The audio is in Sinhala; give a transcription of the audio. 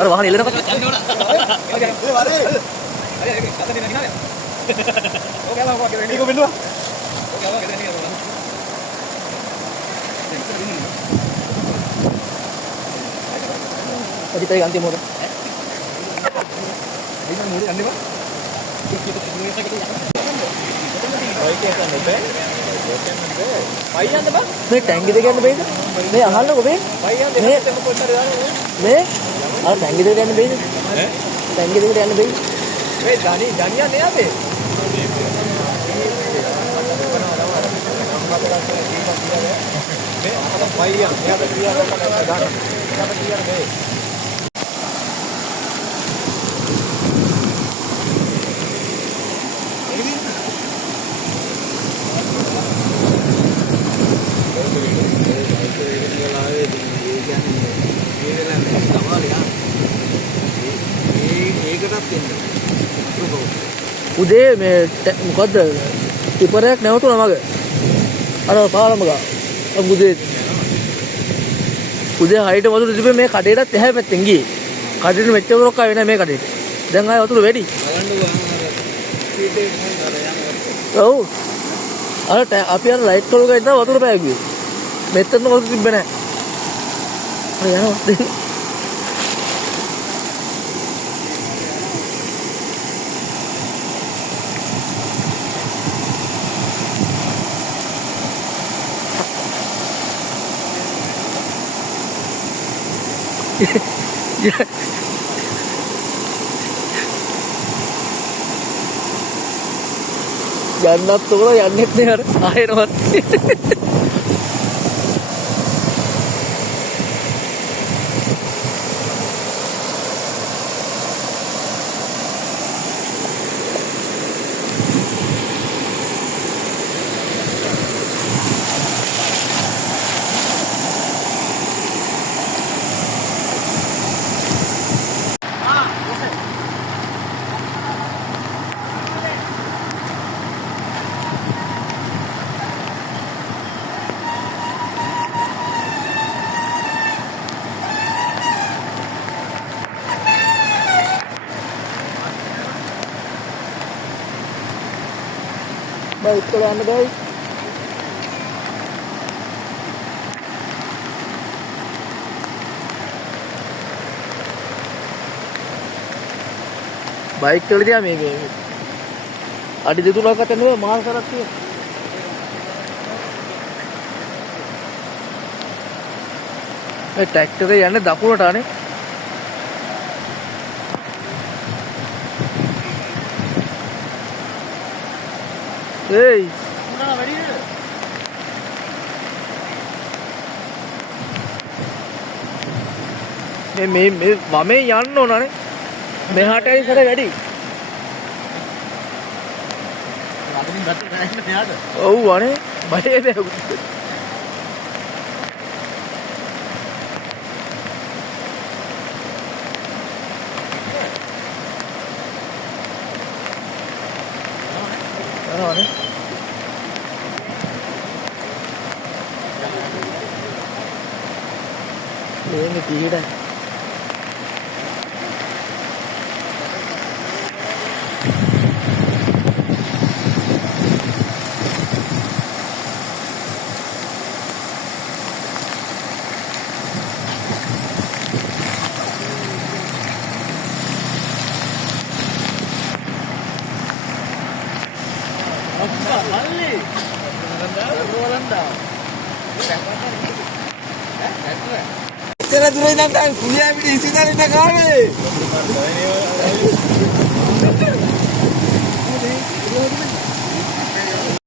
අර වාහනේ එල්ලෙනකොට kita ganti mode. මේ ටැංගි දෙක ගන්න බෑද? මේ අහන්නකො මේ. මේ අර ටැංගි දෙක ගන්න බෑද? ටැංගි දෙකට යන්න බෑද? මේ ජනියා නෑ අපේ. මේ අහන්න පයියන්. මෙයාට ක්‍රියාවක් දාන්න. මෙයාට ක්‍රියාවක් නේ. උදේ මේ මොකද්ද ටිපරයක් නැවතුණා මග අර පාලම ගා උදේ හයිට වතුර තිබ්බේ මේ කඩේටත් එහා පැත්තෙන් ගියේ කඩේට මෙච්චර රොක්ක ආවේ නැහැ මේ කඩේට දැන් ආයේ වතුර වැඩි ඔව් අර අපි අර ලයිට් කෝල් එකේ ඉඳලා වතුර පෑගුවේ මෙතන වතුර තිබ්බේ නැහැ අර යනවා යන්නත් උගල යන්නෙත් නේ අර ආයෙනවත් baik kalau anda guys baik kalau dia මේක අඩි 2-3කට නෙවෙයි මාල් කරක් තියෙනවා මේ ට්‍රැක්ටරේ යන්නේ දකුණට අනේ Hey. මේ වමේ යන්න ඕනනේ. මෙහාට ඇයි සර වැඩි. රාත්‍රින් බත් ගන්න මෙහාට. ඔව් අනේ බයේ නෑ. අනේ ini tidak Cara dulu nang kuliah di sini ada kami.